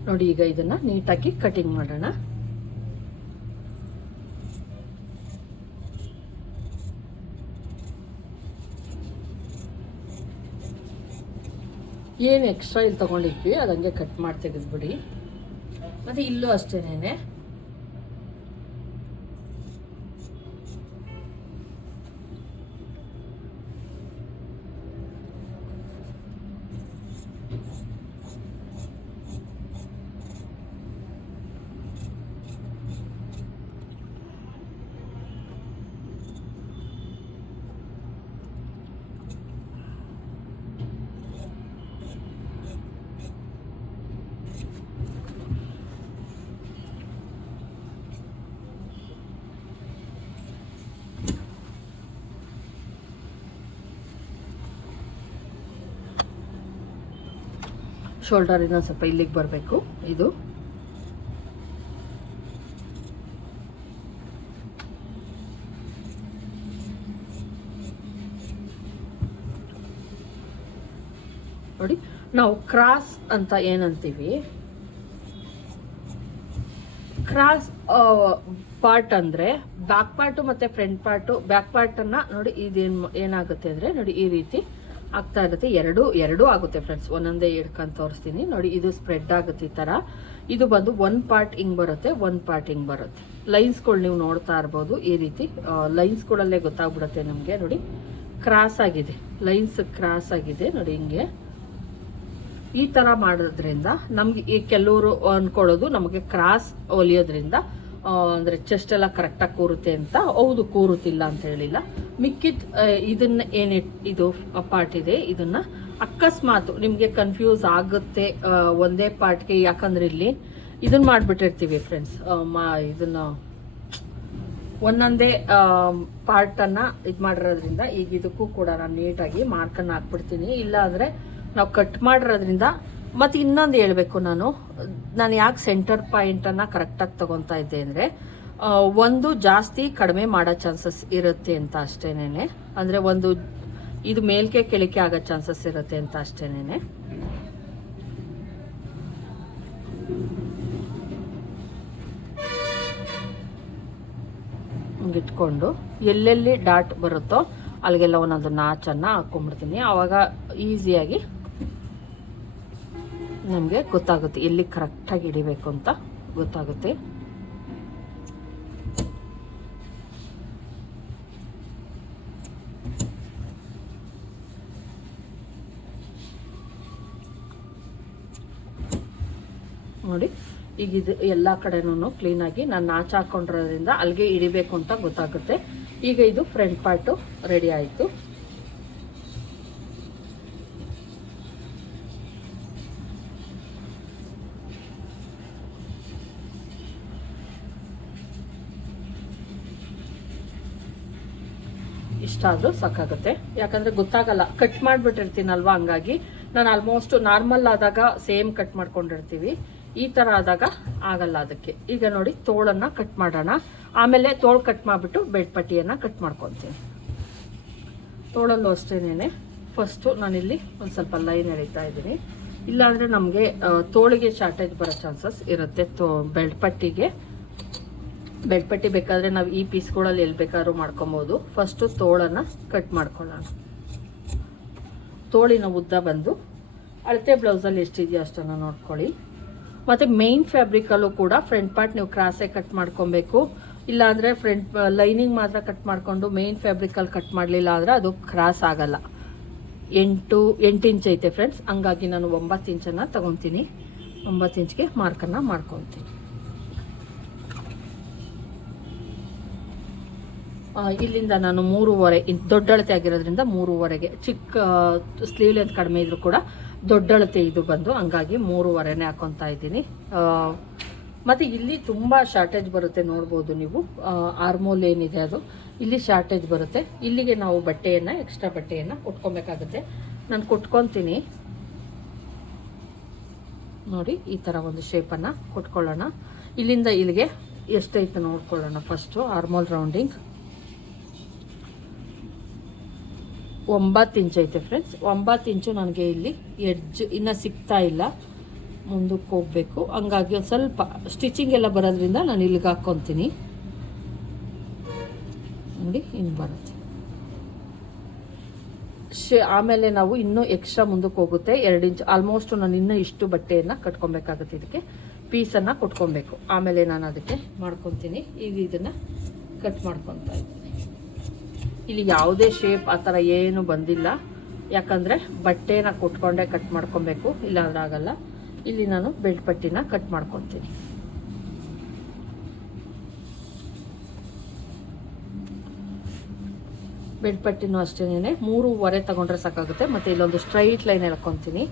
ನೋಡಿ. ಈಗ ಇದನ್ನು ನೀಟಾಗಿ ಕಟಿಂಗ್ ಮಾಡೋಣ. ಏನು ಎಕ್ಸ್ಟ್ರಾ ಇಲ್ಲಿ ತೊಗೊಂಡಿದ್ವಿ ಅದಂಗೆ ಕಟ್ ಮಾಡಿ ತೆಗೆದ್ಬಿಡಿ. ಮತ್ತು ಇಲ್ಲೂ ಅಷ್ಟೇನೆ ಶೋಲ್ಡರ್ ಇನ್ನೊಂದು ಸ್ವಲ್ಪ ಇಲ್ಲಿಗೆ ಬರಬೇಕು. ಇದು ನೋಡಿ, ನಾವು ಕ್ರಾಸ್ ಅಂತ ಏನಂತೀವಿ, ಕ್ರಾಸ್ ಪಾರ್ಟ್ ಅಂದರೆ ಬ್ಯಾಕ್ ಪಾರ್ಟು ಮತ್ತು ಫ್ರಂಟ್ ಪಾರ್ಟು. ಬ್ಯಾಕ್ ಪಾರ್ಟನ್ನು ನೋಡಿ ಏನಾಗುತ್ತೆ ಅಂದರೆ ನೋಡಿ ಈ ರೀತಿ ಆಗ್ತಾ ಇರುತ್ತೆ. ಎರಡೂ ಆಗುತ್ತೆ ಫ್ರೆಂಡ್ಸ್. ಒಂದೊಂದೇ ಹಿಡ್ಕೊಂಡು ತೋರಿಸ್ತೀನಿ ನೋಡಿ. ಇದು ಸ್ಪ್ರೆಡ್ ಆಗುತ್ತೆ ಈ ಥರ. ಇದು ಬಂದು 1 ಪಾರ್ಟ್ ಹಿಂಗೆ ಬರುತ್ತೆ, 1 ಪಾರ್ಟ್ ಹಿಂಗೆ ಬರುತ್ತೆ. ಲೈನ್ಸ್ಗಳು ನೀವು ನೋಡ್ತಾ ಇರ್ಬೋದು ಈ ರೀತಿ. ಲೈನ್ಸ್ಗಳಲ್ಲೇ ಗೊತ್ತಾಗ್ಬಿಡುತ್ತೆ ನಮಗೆ ನೋಡಿ. ಕ್ರಾಸ್ ಆಗಿದೆ, ಲೈನ್ಸ್ ಕ್ರಾಸ್ ಆಗಿದೆ ನೋಡಿ. ಹಿಂಗೆ ಈ ಥರ ಮಾಡೋದ್ರಿಂದ ನಮ್ಗೆ ಈ ಕೆಲವರು ಅಂದ್ಕೊಳ್ಳೋದು ನಮಗೆ ಕ್ರಾಸ್ ಹೊಲಿಯೋದ್ರಿಂದ ಅಂದರೆ ಚೆಸ್ಟ್ ಎಲ್ಲ ಕರೆಕ್ಟಾಗಿ ಕೂರುತ್ತೆ ಅಂತ. ಹೌದು, ಕೂರುತ್ತಿಲ್ಲ ಅಂತ ಹೇಳಿಲ್ಲ. ಮಿಕ್ಕಿದ ಇದನ್ನ ಇದು ಪಾರ್ಟ್ ಇದೆ, ಇದನ್ನ ಅಕಸ್ಮಾತ್ ನಿಮಗೆ ಕನ್ಫ್ಯೂಸ್ ಆಗುತ್ತೆ ಒಂದೇ ಪಾರ್ಟ್ಗೆ. ಯಾಕಂದ್ರೆ ಇಲ್ಲಿ ಇದನ್ನ ಮಾಡಿಬಿಟ್ಟಿರ್ತೀವಿ ಫ್ರೆಂಡ್ಸ್, ಇದನ್ನ ಒಂದೊಂದೇ ಪಾರ್ಟನ್ನು ಇದು ಮಾಡಿರೋದ್ರಿಂದ ಈಗ ಇದಕ್ಕೂ ಕೂಡ ನಾನು ನೀಟಾಗಿ ಮಾರ್ಕನ್ನು ಹಾಕ್ಬಿಡ್ತೀನಿ. ಇಲ್ಲ ಅಂದರೆ ನಾವು ಕಟ್ ಮಾಡಿರೋದ್ರಿಂದ. ಮತ್ತು ಇನ್ನೊಂದು ಹೇಳಬೇಕು, ನಾನು ಯಾಕೆ ಸೆಂಟರ್ ಪಾಯಿಂಟನ್ನು ಕರೆಕ್ಟಾಗಿ ತೊಗೊತಾ ಇದ್ದೆ ಅಂದರೆ ಒಂದು ಜಾಸ್ತಿ ಕಡಿಮೆ ಮಾಡೋ ಚಾನ್ಸಸ್ ಇರುತ್ತೆ ಅಂತ ಅಷ್ಟೇನೆ. ಅಂದರೆ ಒಂದು ಇದು ಮೇಲ್ಕೆ ಕೆಳಕ್ಕೆ ಆಗೋ ಚಾನ್ಸಸ್ ಇರುತ್ತೆ ಅಂತ ಅಷ್ಟೇನೆ. ಇಟ್ಕೊಂಡು ಎಲ್ಲೆಲ್ಲಿ ಡಾಟ್ ಬರುತ್ತೋ ಅಲ್ಲಿಗೆಲ್ಲ ಒಂದೊಂದು ನಾಚನ್ನು ಹಾಕ್ಕೊಂಡ್ಬಿಡ್ತೀನಿ. ಆವಾಗ ಈಸಿಯಾಗಿ ನಮಗೆ ಗೊತ್ತಾಗುತ್ತೆ ಎಲ್ಲಿ ಕರೆಕ್ಟಾಗಿ ಹಿಡಿಬೇಕು ಅಂತ ಗೊತ್ತಾಗುತ್ತೆ. ನೋಡಿ ಈಗ ಇದು ಎಲ್ಲ ಕಡೆನೂ ಕ್ಲೀನಾಗಿ ನಾನು ನಾಚ ಹಾಕೊಂಡಿರೋದ್ರಿಂದ ಅಲ್ಲಿಗೆ ಹಿಡಿಬೇಕು ಅಂತ ಗೊತ್ತಾಗುತ್ತೆ. ಈಗ ಇದು ಫ್ರಂಟ್ ಪಾರ್ಟು ರೆಡಿ ಆಯಿತು. ಇಷ್ಟಾದರೂ ಸಾಕಾಗುತ್ತೆ. ಯಾಕಂದರೆ ಗೊತ್ತಾಗಲ್ಲ, ಕಟ್ ಮಾಡಿಬಿಟ್ಟಿರ್ತೀನಲ್ವ, ಹಂಗಾಗಿ ನಾನು ಆಲ್ಮೋಸ್ಟ್ ನಾರ್ಮಲ್ ಆದಾಗ ಸೇಮ್ ಕಟ್ ಮಾಡ್ಕೊಂಡಿರ್ತೀವಿ. ಈ ಥರ ಆದಾಗ ಆಗಲ್ಲ ಅದಕ್ಕೆ. ಈಗ ನೋಡಿ ತೋಳನ್ನು ಕಟ್ ಮಾಡೋಣ. ಆಮೇಲೆ ತೋಳು ಕಟ್ ಮಾಡಿಬಿಟ್ಟು ಬೆಡ್ ಪಟ್ಟಿಯನ್ನು ಕಟ್ ಮಾಡ್ಕೊತೀನಿ. ತೋಳಲ್ಲೂ ಅಷ್ಟೇನೆ ಫಸ್ಟು ನಾನಿಲ್ಲಿ ಒಂದು ಸ್ವಲ್ಪ ಲೈನ್ ಎಳಿತಾ ಇದ್ದೀನಿ. ಇಲ್ಲಾಂದರೆ ನಮಗೆ ತೋಳಿಗೆ ಶಾರ್ಟೇಜ್ ಬರೋ ಚಾನ್ಸಸ್ ಇರುತ್ತೆ. ಬೆಡ್ ಪಟ್ಟಿ ಬೇಕಾದರೆ ನಾವು ಈ ಪೀಸ್ಗಳಲ್ಲಿ ಎಲ್ಲಿ ಬೇಕಾದ್ರೂ ಮಾಡ್ಕೊಬೋದು. ಫಸ್ಟು ತೋಳನ್ನು ಕಟ್ ಮಾಡ್ಕೊಳ್ಳೋಣ. ತೋಳಿನ ಉದ್ದ ಬಂದು ಅಳತೆ ಬ್ಲೌಸಲ್ಲಿ ಎಷ್ಟಿದೆಯೋ ಅಷ್ಟನ್ನು ನೋಡ್ಕೊಳ್ಳಿ. ಮತ್ತು ಮೇಯ್ನ್ ಫ್ಯಾಬ್ರಿಕಲ್ಲೂ ಕೂಡ ಫ್ರಂಟ್ ಪಾರ್ಟ್ ನೀವು ಕ್ರಾಸಾಗಿ ಕಟ್ ಮಾಡ್ಕೊಬೇಕು. ಇಲ್ಲಾಂದರೆ ಫ್ರಂಟ್ ಲೈನಿಂಗ್ ಮಾತ್ರ ಕಟ್ ಮಾಡಿಕೊಂಡು ಮೇಯ್ನ್ ಫ್ಯಾಬ್ರಿಕಲ್ಲಿ ಕಟ್ ಮಾಡಲಿಲ್ಲ ಅಂದರೆ ಅದು ಕ್ರಾಸ್ ಆಗಲ್ಲ. 8 ಇಂಚ್ ಐತೆ ಫ್ರೆಂಡ್ಸ್, ಹಂಗಾಗಿ ನಾನು 9 ಇಂಚನ್ನು ತಗೊತೀನಿ. 9 ಇಂಚ್ಗೆ ಮಾರ್ಕನ್ನು ಮಾಡ್ಕೊತೀನಿ. ಇಲ್ಲಿಂದ ನಾನು 3.5 ದೊಡ್ಡ ಅಳತೆ ಆಗಿರೋದ್ರಿಂದ 3.5ಗೆ, ಚಿಕ್ಕ ಸ್ಲೀವ್ ಲೆಂತ್ ಕಡಿಮೆ ಇದ್ರೂ ಕೂಡ ದೊಡ್ಡ ಅಳತೆ ಇದು ಬಂದು, ಹಂಗಾಗಿ 3.5ನೇ ಹಾಕೊತಾ ಇದ್ದೀನಿ. ಮತ್ತು ಇಲ್ಲಿ ತುಂಬ ಶಾರ್ಟೇಜ್ ಬರುತ್ತೆ, ನೋಡ್ಬೋದು ನೀವು. ಆರ್ಮೋಲ್ ಏನಿದೆ ಅದು ಇಲ್ಲಿ ಶಾರ್ಟೇಜ್ ಬರುತ್ತೆ. ಇಲ್ಲಿಗೆ ನಾವು ಬಟ್ಟೆಯನ್ನು, ಎಕ್ಸ್ಟ್ರಾ ಬಟ್ಟೆಯನ್ನು ಕೊಟ್ಕೊಬೇಕಾಗುತ್ತೆ. ನಾನು ಕೊಟ್ಕೊತೀನಿ ನೋಡಿ. ಈ ಥರ ಒಂದು ಶೇಪನ್ನು ಕೊಟ್ಕೊಳ್ಳೋಣ. ಇಲ್ಲಿಂದ ಇಲ್ಲಿಗೆ ಎಷ್ಟೈತೆ ನೋಡ್ಕೊಳ್ಳೋಣ. ಫಸ್ಟು ಆರ್ಮೋಲ್ ರೌಂಡಿಂಗ್ 9 ಇಂಚ್ ಐತೆ ಫ್ರೆಂಡ್ಸ್. 9 ಇಂಚು ನನಗೆ ಇಲ್ಲಿ ಎಡ್ಜ್ ಇನ್ನೂ ಸಿಗ್ತಾ ಇಲ್ಲ, ಮುಂದಕ್ಕೆ ಹೋಗಬೇಕು. ಹಂಗಾಗಿ ಒಂದು ಸ್ವಲ್ಪ ಸ್ಟಿಚಿಂಗ್ ಎಲ್ಲ ಬರೋದ್ರಿಂದ ನಾನು ಇಲ್ಲಿಗೆ ಹಾಕ್ಕೊತೀನಿ ನೋಡಿ, ಹಿಂಗೆ ಬರುತ್ತೆ. ಆಮೇಲೆ ನಾವು ಇನ್ನೂ ಎಕ್ಸ್ಟ್ರಾ ಮುಂದಕ್ಕೆ ಹೋಗುತ್ತೆ 2 ಇಂಚ್. ಆಲ್ಮೋಸ್ಟ್ ನಾನು ಇನ್ನೂ ಇಷ್ಟು ಬಟ್ಟೆಯನ್ನು ಕಟ್ಕೊಬೇಕಾಗುತ್ತೆ. ಇದಕ್ಕೆ ಪೀಸನ್ನು ಕೊಟ್ಕೊಬೇಕು. ಆಮೇಲೆ ನಾನು ಅದಕ್ಕೆ ಮಾಡ್ಕೊತೀನಿ. ಈಗ ಇದನ್ನು ಕಟ್ ಮಾಡ್ಕೊತಾ ಇದ್ದೀನಿ. ಇಲ್ಲಿ ಯಾವುದೇ ಶೇಪ್ ಆ ಥರ ಏನು ಬಂದಿಲ್ಲ, ಯಾಕಂದರೆ ಬಟ್ಟೆನ ಕೊಟ್ಕೊಂಡೇ ಕಟ್ ಮಾಡ್ಕೊಬೇಕು, ಇಲ್ಲಾಂದ್ರೆ ಆಗಲ್ಲ. ಇಲ್ಲಿ ನಾನು ಬೆಲ್ಟ್ ಪಟ್ಟಿನ ಕಟ್ ಮಾಡ್ಕೊತೀನಿ. ಬೆಲ್ಟ್ ಪಟ್ಟಿನೂ ಅಷ್ಟೇನೆ 3.5 ತಗೊಂಡ್ರೆ ಸಾಕಾಗುತ್ತೆ. ಮತ್ತು ಇಲ್ಲೊಂದು ಸ್ಟ್ರೈಟ್ ಲೈನ್ ಎಳ್ಕೊತೀನಿ.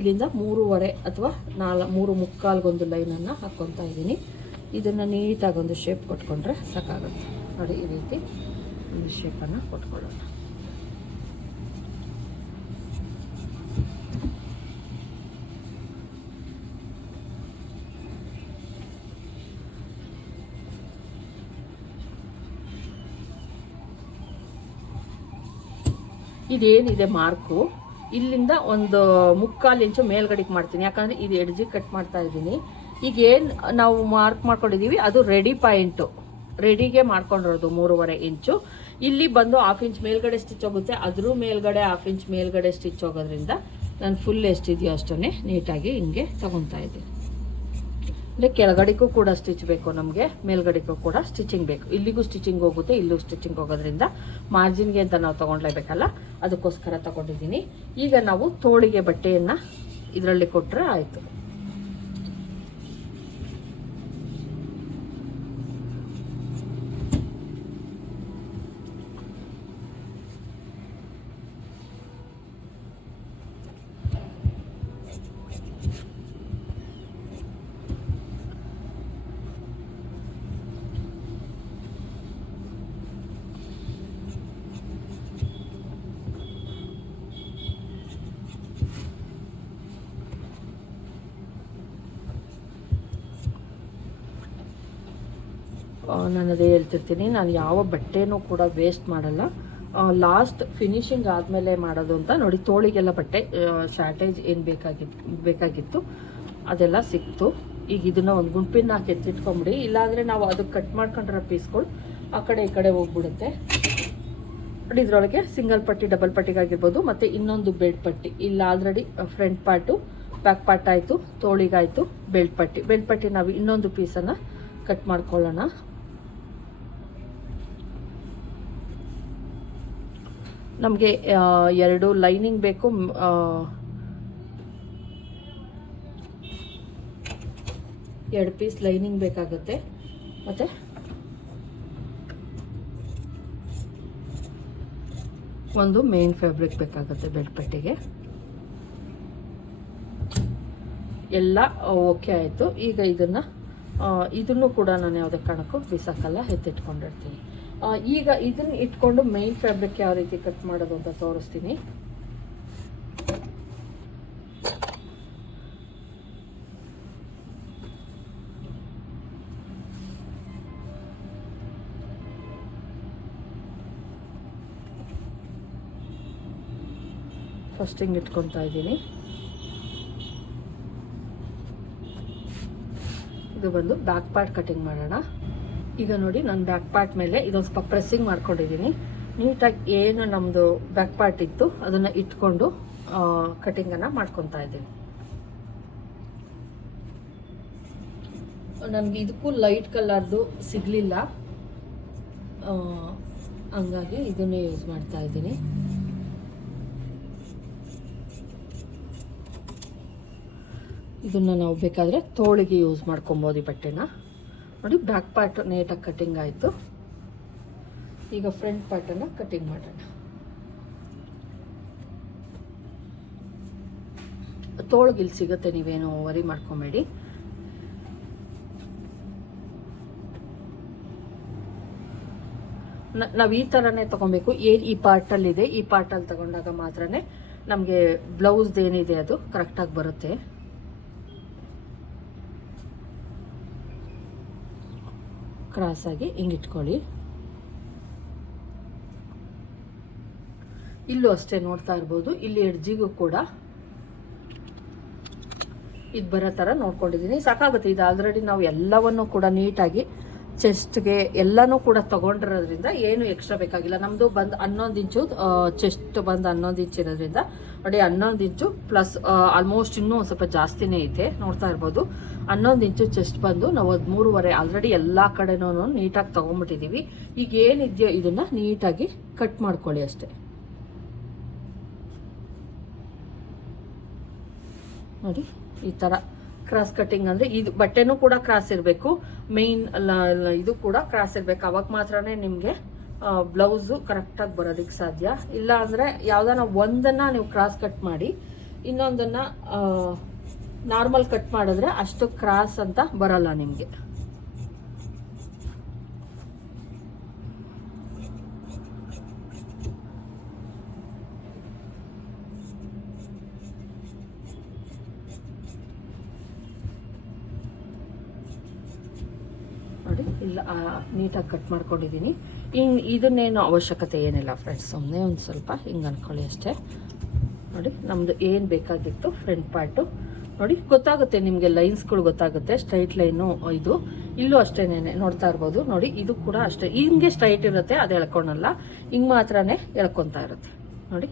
ಇಲ್ಲಿಂದ 3.5 ಅಥವಾ 3.25 ಲೈನನ್ನು ಹಾಕ್ಕೊತಾ ಇದ್ದೀನಿ. ಇದನ್ನು ನೀಟಾಗಿ ಒಂದು ಶೇಪ್ ಕೊಟ್ಕೊಂಡ್ರೆ ಸಾಕಾಗುತ್ತೆ ನೋಡಿ. ಈ ರೀತಿ ಒಂದು ಶೇಪನ್ನು ಕೊಟ್ಕೊಳ್ಳೋಣ. ಇದೇನಿದೆ ಮಾರ್ಕು, ಇಲ್ಲಿಂದ ಒಂದು 3/4 ಇಂಚು ಮೇಲ್ಗಡೆಗೆ ಮಾಡ್ತೀನಿ. ಯಾಕಂದರೆ ಇದು ಎಡ್ಜಿಗೆ ಕಟ್ ಮಾಡ್ತಾ ಇದ್ದೀನಿ. ಈಗ ಏನು ನಾವು ಮಾರ್ಕ್ ಮಾಡ್ಕೊಂಡಿದ್ದೀವಿ ಅದು ರೆಡಿ ಪಾಯಿಂಟು, ರೆಡಿಗೆ ಮಾಡ್ಕೊಂಡಿರೋದು 3.5 ಇಂಚು. ಇಲ್ಲಿ ಬಂದು 1/2 ಇಂಚ್ ಮೇಲ್ಗಡೆ ಸ್ಟಿಚ್ ಹೋಗುತ್ತೆ, ಅದ್ರ ಮೇಲ್ಗಡೆ 1/2 ಇಂಚ್ ಮೇಲ್ಗಡೆ ಸ್ಟಿಚ್ ಹೋಗೋದ್ರಿಂದ ನಾನು ಫುಲ್ ಎಷ್ಟಿದೆಯೋ ಅಷ್ಟೇ ನೀಟಾಗಿ ಹಿಂಗೆ ತಗೊತಾ ಇದ್ದೀನಿ. ಅಂದರೆ ಕೆಳಗಡೆಗೂ ಕೂಡ ಸ್ಟಿಚ್ ಬೇಕು ನಮಗೆ, ಮೇಲ್ಗಡೆಗೂ ಕೂಡ ಸ್ಟಿಚಿಂಗ್ ಬೇಕು. ಇಲ್ಲಿಗೂ ಸ್ಟಿಚಿಂಗ್ ಹೋಗುತ್ತೆ, ಇಲ್ಲಿಗೂ ಸ್ಟಿಚಿಂಗ್ ಹೋಗೋದ್ರಿಂದ ಮಾರ್ಜಿನ್ಗೆ ಅಂತ ನಾವು ತೊಗೊಳ್ಲೇಬೇಕಲ್ಲ, ಅದಕ್ಕೋಸ್ಕರ ತಗೊಂಡಿದ್ದೀನಿ. ಈಗ ನಾವು ತೋಳಿಗೆ ಬಟ್ಟೆಯನ್ನು ಇದರಲ್ಲಿ ಕೊಟ್ಟರೆ ಆಯಿತು. ನಾನು ಅದೇ ಹೇಳ್ತಿರ್ತೀನಿ, ನಾನು ಯಾವ ಬಟ್ಟೆನೂ ಕೂಡ ವೇಸ್ಟ್ ಮಾಡಲ್ಲ. ಲಾಸ್ಟ್ ಫಿನಿಶಿಂಗ್ ಆದಮೇಲೆ ಮಾಡೋದು ಅಂತ ನೋಡಿ. ತೋಳಿಗೆಲ್ಲ ಬಟ್ಟೆ ಶಾರ್ಟೇಜ್ ಏನು ಬೇಕಾಗಿತ್ತು ಅದೆಲ್ಲ ಸಿಕ್ತು. ಈಗ ಇದನ್ನು ಒಂದು ಗುಂಪಿನ ಹಾಕಿ ಎತ್ತಿಟ್ಕೊಂಬಿಡಿ, ಇಲ್ಲಾಂದರೆ ನಾವು ಅದಕ್ಕೆ ಕಟ್ ಮಾಡ್ಕೊಂಡಿರೋ ಪೀಸ್ಗಳು ಆ ಕಡೆ ಈ ಕಡೆ ಹೋಗ್ಬಿಡುತ್ತೆ. ನೋಡಿ, ಇದರೊಳಗೆ ಸಿಂಗಲ್ ಪಟ್ಟಿ, ಡಬಲ್ ಪಟ್ಟಿಗಾಗಿರ್ಬೋದು, ಮತ್ತು ಇನ್ನೊಂದು ಬೆಲ್ಟ್ ಪಟ್ಟಿ. ಇಲ್ಲ already front part, back part ಆಯಿತು, ತೋಳಿಗಾಯಿತು, ಬೆಲ್ಟ್ ಪಟ್ಟಿ ನಾವು ಇನ್ನೊಂದು ಪೀಸನ್ನು ಕಟ್ ಮಾಡ್ಕೊಳ್ಳೋಣ. ನಮಗೆ 2 ಲೈನಿಂಗ್ ಬೇಕು, 2 ಪೀಸ್ ಲೈನಿಂಗ್ ಬೇಕಾಗುತ್ತೆ. ಮತ್ತು ಒಂದು ಮೇನ್ ಫ್ಯಾಬ್ರಿಕ್ ಬೇಕಾಗುತ್ತೆ ಬೆಡ್ ಪಟ್ಟಿಗೆ. ಎಲ್ಲ ಓಕೆ ಆಯಿತು. ಈಗ ಇದನ್ನು ಕೂಡ ನಾನು ಯಾವುದೇ ಕಾರಣಕ್ಕೂ ಬಿಸಾಕಲ್ಲ, ಎತ್ತಿಟ್ಕೊಂಡಿರ್ತೀನಿ. ಈಗ ಇದನ್ನು ಇಟ್ಕೊಂಡು ಮೇನ್ ಫ್ಯಾಬ್ರಿಕ್ ಯಾವ ರೀತಿ ಕಟ್ ಮಾಡೋದು ಅಂತ ತೋರಿಸ್ತೀನಿ. ಫಸ್ಟ್ ಹಿಂಗೆ ಇಟ್ಕೊತಾ ಇದ್ದೀನಿ. ಇದು ಬಂದು ಬ್ಯಾಕ್ ಪಾರ್ಟ್ ಕಟಿಂಗ್ ಮಾಡೋಣ. ಈಗ ನೋಡಿ ನಾನು ಬ್ಯಾಕ್ ಪಾರ್ಟ್ ಮೇಲೆ ಇದೊಂದು ಸ್ವಲ್ಪ ಪ್ರೆಸ್ಸಿಂಗ್ ಮಾಡ್ಕೊಂಡಿದ್ದೀನಿ. ನೀಟಾಗಿ ಏನು ನಮ್ಮದು ಬ್ಯಾಕ್ ಪಾರ್ಟ್ ಇತ್ತು ಅದನ್ನು ಇಟ್ಕೊಂಡು ಕಟಿಂಗನ್ನು ಮಾಡ್ಕೊತಾ ಇದ್ದೀನಿ. ನನಗೆ ಇದಕ್ಕೂ ಲೈಟ್ ಕಲರ್ದು ಸಿಗಲಿಲ್ಲ, ಹಂಗಾಗಿ ಇದನ್ನೇ ಯೂಸ್ ಮಾಡ್ತಾ ಇದ್ದೀನಿ. ಇದನ್ನು ನಾವು ಬೇಕಾದರೆ ತೋಳಿಗೆ ಯೂಸ್ ಮಾಡ್ಕೊಬೋದು ಈ ಬಟ್ಟೆನ. ನೋಡಿ ಬ್ಯಾಕ್ ಪಾರ್ಟ್ ನೀಟಾಗಿ ಕಟಿಂಗ್ ಆಯಿತು. ಈಗ ಫ್ರಂಟ್ ಪಾರ್ಟನ್ನು ಕಟಿಂಗ್ ಮಾಡೋಣ. ತೋಳಿಗೆ ಇಲ್ಲಿ ಸಿಗುತ್ತೆ, ನೀವೇನು ವರಿ ಮಾಡ್ಕೊಬೇಡಿ. ನಾವು ಈ ಥರನೇ ತೊಗೊಬೇಕು. ಏನು ಈ ಪಾರ್ಟಲ್ಲಿದೆ, ಈ ಪಾರ್ಟಲ್ಲಿ ತಗೊಂಡಾಗ ಮಾತ್ರ ನಮಗೆ ಬ್ಲೌಸ್ದು ಏನಿದೆ ಅದು ಕರೆಕ್ಟಾಗಿ ಬರುತ್ತೆ. ಕ್ರಾಸಾಗಿ ಹಿಂಗಿಟ್ಕೊಳ್ಳಿ. ಇಲ್ಲೂ ಅಷ್ಟೇ ನೋಡ್ತಾ ಇರ್ಬೋದು, ಇಲ್ಲಿ ಎಡ್ಜಿಗೂ ಕೂಡ ಇದು ಬರೋ ಥರ ನೋಡ್ಕೊಂಡಿದ್ದೀನಿ. ಸಾಕಾಗುತ್ತೆ. ಇದು ಆಲ್ರೆಡಿ ನಾವು ಎಲ್ಲವನ್ನು ಕೂಡ ನೀಟಾಗಿ ಚೆಸ್ಟ್ಗೆ ಎಲ್ಲನೂ ಕೂಡ ತೊಗೊಂಡಿರೋದ್ರಿಂದ ಏನು ಎಕ್ಸ್ಟ್ರಾ ಬೇಕಾಗಿಲ್ಲ. ನಮ್ಮದು ಬಂದು 11 ಇಂಚು ಚೆಸ್ಟ್ ಬಂದು 11 ಇಂಚ್ ಇರೋದ್ರಿಂದ ನೋಡಿ 11 ಇಂಚು ಪ್ಲಸ್ ಆಲ್ಮೋಸ್ಟ್ ಇನ್ನೂ ಒಂದು ಸ್ವಲ್ಪ ಜಾಸ್ತಿನೇ ಐತೆ. ನೋಡ್ತಾ ಇರ್ಬೋದು 11 ಇಂಚು ಚೆಸ್ಟ್ ಬಂದು ನಾವು 13.5 ಆಲ್ರೆಡಿ ಎಲ್ಲ ಕಡೆನೂ ನೀಟಾಗಿ ತೊಗೊಂಬಿಟ್ಟಿದ್ದೀವಿ. ಈಗ ಏನಿದೆಯೋ ಇದನ್ನು ನೀಟಾಗಿ ಕಟ್ ಮಾಡ್ಕೊಳ್ಳಿ ಅಷ್ಟೇ. ನೋಡಿ ಈ ಥರ ಕ್ರಾಸ್ ಕಟ್ಟಿಂಗ್ ಅಂದರೆ ಇದು ಬಟ್ಟೆನೂ ಕೂಡ ಕ್ರಾಸ್ ಇರಬೇಕು, ಮೇನ್ ಇದು ಕೂಡ ಕ್ರಾಸ್ ಇರಬೇಕು. ಅವಾಗ ಮಾತ್ರ ನಿಮಗೆ ಬ್ಲೌಸು ಕರೆಕ್ಟಾಗಿ ಬರೋದಕ್ಕೆ ಸಾಧ್ಯ. ಇಲ್ಲ ಅಂದರೆ ಯಾವುದಾನ ಒಂದನ್ನು ನೀವು ಕ್ರಾಸ್ ಕಟ್ ಮಾಡಿ ಇನ್ನೊಂದನ್ನು ನಾರ್ಮಲ್ ಕಟ್ ಮಾಡಿದ್ರೆ ಅಷ್ಟು ಕ್ರಾಸ್ ಅಂತ ಬರಲ್ಲ ನಿಮಗೆ. ನೋಡಿ ಇಲ್ಲ ನೀಟಾಗಿ ಕಟ್ ಮಾಡ್ಕೊಂಡಿದ್ದೀನಿ. ಇದನ್ನೇನು ಅವಶ್ಯಕತೆ ಏನಿಲ್ಲ ಫ್ರೆಂಡ್ಸ್, ಸುಮ್ಮನೆ ಒಂದು ಸ್ವಲ್ಪ ಹಿಂಗೆ ಅಂದ್ಕೊಳ್ಳಿ ಅಷ್ಟೇ. ನೋಡಿ ನಮ್ಮದು ಏನು ಬೇಕಾಗಿತ್ತು ಫ್ರಂಟ್ ಪಾರ್ಟು ನೋಡಿ ಗೊತ್ತಾಗುತ್ತೆ ನಿಮಗೆ, ಲೈನ್ಸ್ಗಳು ಗೊತ್ತಾಗುತ್ತೆ. ಸ್ಟ್ರೈಟ್ ಲೈನು ಇದು ಇಲ್ಲೂ ಅಷ್ಟೇನೆ ನೋಡ್ತಾ ಇರ್ಬೋದು. ನೋಡಿ ಇದು ಕೂಡ ಅಷ್ಟೇ, ಹಿಂಗೆ ಸ್ಟ್ರೈಟ್ ಇರುತ್ತೆ, ಅದು ಎಳ್ಕೊಳಲ್ಲ, ಹಿಂಗೆ ಮಾತ್ರನೇ ಎಳ್ಕೊತಾ ಇರುತ್ತೆ. ನೋಡಿ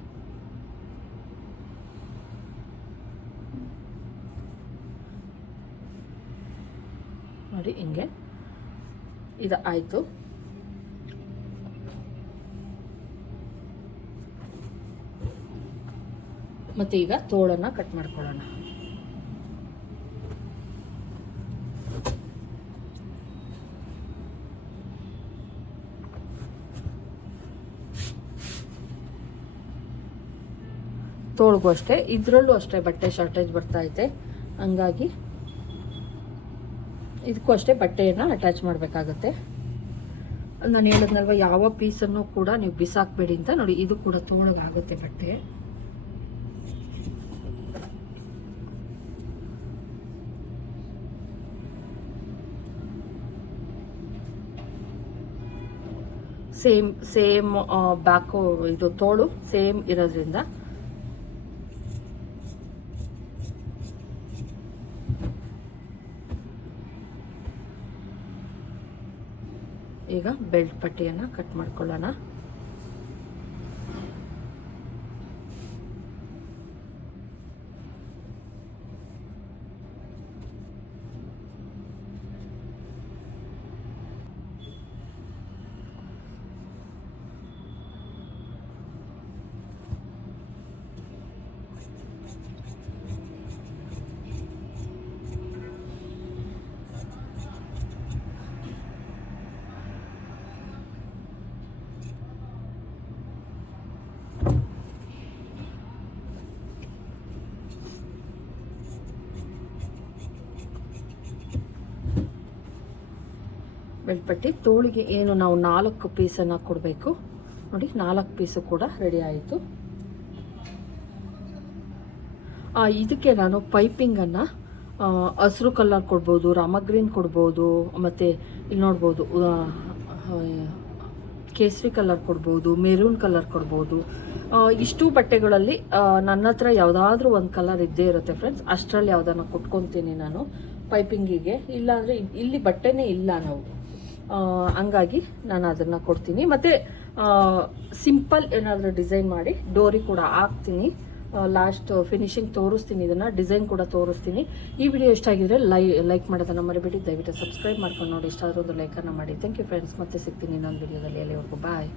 ನೋಡಿ ಹಿಂಗೆ ಇದು ಆಯಿತು. ಮತ್ತು ಈಗ ತೋಳನ್ನು ಕಟ್ ಮಾಡ್ಕೊಳ್ಳೋಣ. ತೋಳ್ಗೂ ಅಷ್ಟೇ, ಇದರಲ್ಲೂ ಅಷ್ಟೇ ಬಟ್ಟೆ ಶಾರ್ಟೇಜ್ ಬರ್ತಾ ಐತೆ, ಹಂಗಾಗಿ ಇದಕ್ಕೂ ಅಷ್ಟೇ ಬಟ್ಟೆಯನ್ನು ಅಟ್ಯಾಚ್ ಮಾಡಬೇಕಾಗತ್ತೆ. ನಾನು ಹೇಳಿದ್ನಲ್ವ ಯಾವ ಪೀಸನ್ನು ಕೂಡ ನೀವು ಬಿಸಾಕಬೇಡಿ ಅಂತ. ನೋಡಿ ಇದು ಕೂಡ ತೋಳಗಾಗುತ್ತೆ ಬಟ್ಟೆ. ಸೇಮ್ ಬ್ಯಾಕು ಇದು ತೋಳು ಸೇಮ್ ಇರೋದ್ರಿಂದ ಈಗ ಬೆಲ್ಟ್ ಪಟ್ಟಿಯನ್ನು ಕಟ್ ಮಾಡ್ಕೊಳ್ಳೋಣ. ಬೆಲ್ಟ್ ಪಟ್ಟಿ. ತೋಳಿಗೆ ಏನು ನಾವು 4 ಪೀಸನ್ನು ಕೊಡಬೇಕು ನೋಡಿ, 4 ಪೀಸು ಕೂಡ ರೆಡಿ ಆಯಿತು. ಇದಕ್ಕೆ ನಾನು ಪೈಪಿಂಗನ್ನು ಹಸಿರು ಕಲರ್ ಕೊಡ್ಬೋದು, ರಾಮಗ್ರೀನ್ ಕೊಡ್ಬೋದು, ಮತ್ತು ಇಲ್ಲಿ ನೋಡ್ಬೋದು ಕೇಸರಿ ಕಲರ್ ಕೊಡ್ಬೋದು, ಮೆರೂನ್ ಕಲರ್ ಕೊಡ್ಬೋದು. ಇಷ್ಟು ಬಟ್ಟೆಗಳಲ್ಲಿ ನನ್ನ ಹತ್ರ ಯಾವುದಾದ್ರೂ ಒಂದು ಕಲರ್ ಇದ್ದೇ ಇರುತ್ತೆ ಫ್ರೆಂಡ್ಸ್. ಅಷ್ಟರಲ್ಲಿ ಯಾವುದನ್ನು ಕೊಟ್ಕೊತೀನಿ ನಾನು ಪೈಪಿಂಗಿಗೆ. ಇಲ್ಲಾಂದರೆ ಇಲ್ಲಿ ಬಟ್ಟೆನೇ ಇಲ್ಲ ನಾವು, ಹಂಗಾಗಿ ನಾನು ಅದನ್ನು ಕೊಡ್ತೀನಿ. ಮತ್ತು ಸಿಂಪಲ್ ಏನಾದರೂ ಡಿಸೈನ್ ಮಾಡಿ ಡೋರಿ ಕೂಡ ಹಾಕ್ತೀನಿ. ಲಾಸ್ಟ್ ಫಿನಿಶಿಂಗ್ ತೋರಿಸ್ತೀನಿ, ಇದನ್ನು ಡಿಸೈನ್ ಕೂಡ ತೋರಿಸ್ತೀನಿ. ಈ ವಿಡಿಯೋ ಇಷ್ಟ ಆಗಿದ್ರೆ ಲೈಕ್ ಮಾಡೋದನ್ನು ಮರಿಬೇಡಿ. ದಯವಿಟ್ಟು ಸಬ್ಸ್ಕ್ರೈಬ್ ಮಾಡ್ಕೊಂಡು ನೋಡಿ, ಇಷ್ಟ ಆದರೂ ಒಂದು ಲೈಕನ್ನು ಮಾಡಿ. Thank you friends. ಮತ್ತೆ ಸಿಗ್ತೀನಿ ಇನ್ನೊಂದು ವಿಡಿಯೋದಲ್ಲಿ. ಅಲ್ಲಿವರೆಗೂ ಬಾಯ್.